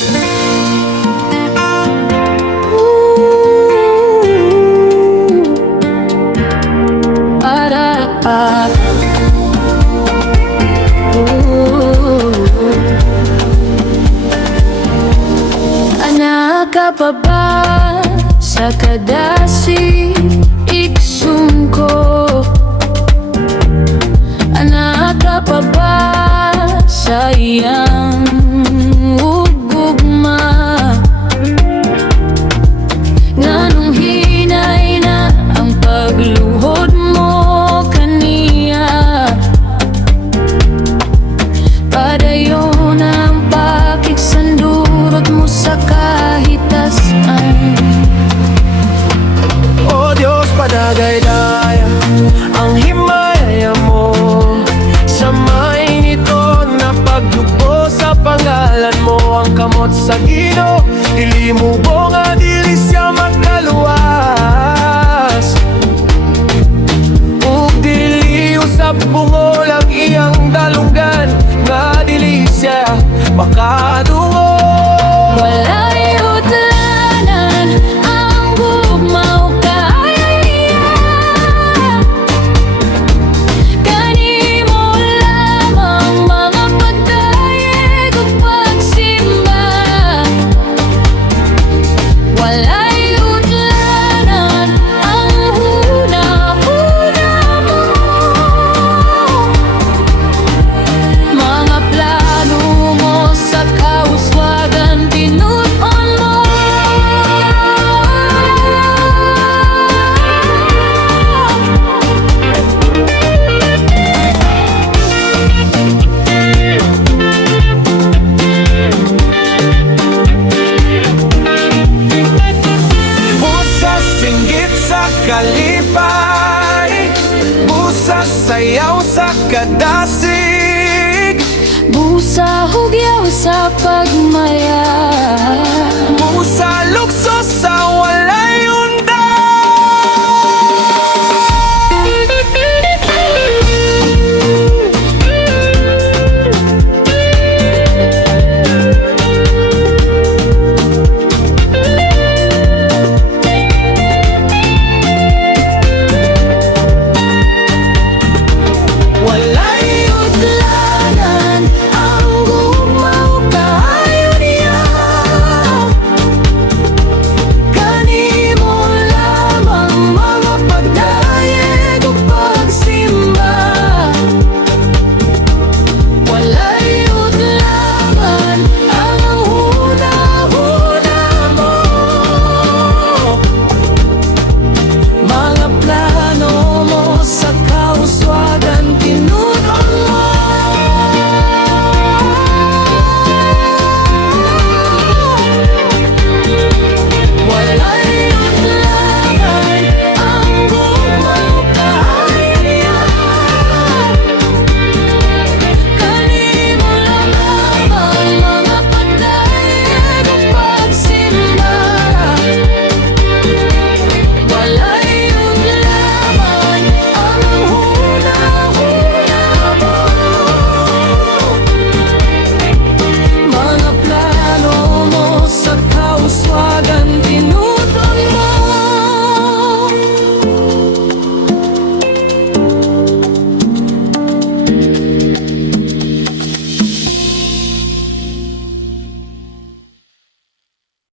Anak ka pa ba sa kadasi iksum ko? Anak ka pa ba sa iyang ugugma? Nganong hinay na ang pagluhod mo kaniya? Padayon ang pakiksandurot mo sa kahitasan. O Diyos, padagay-daya ang himaya mo. Samayin ito na pagdugo sa pangalan mo. Ang kamot sa Ginoo, dili mo nga dili siya makaluwas. Ug dili usab bungol ang iyang dalunggan, nga dili siya makadungo. Walay utlanan ang gugmaw kaya. Kanimo lamang mga pagdayeg ug pagsimba. Walay utlanan ang hunahuna mo. Mga plano mo sa kauswagan tinuon mo. Busa singgit sa kalipay, busa sayaw sa kadasig. Busa hugyaw sa pagmaya.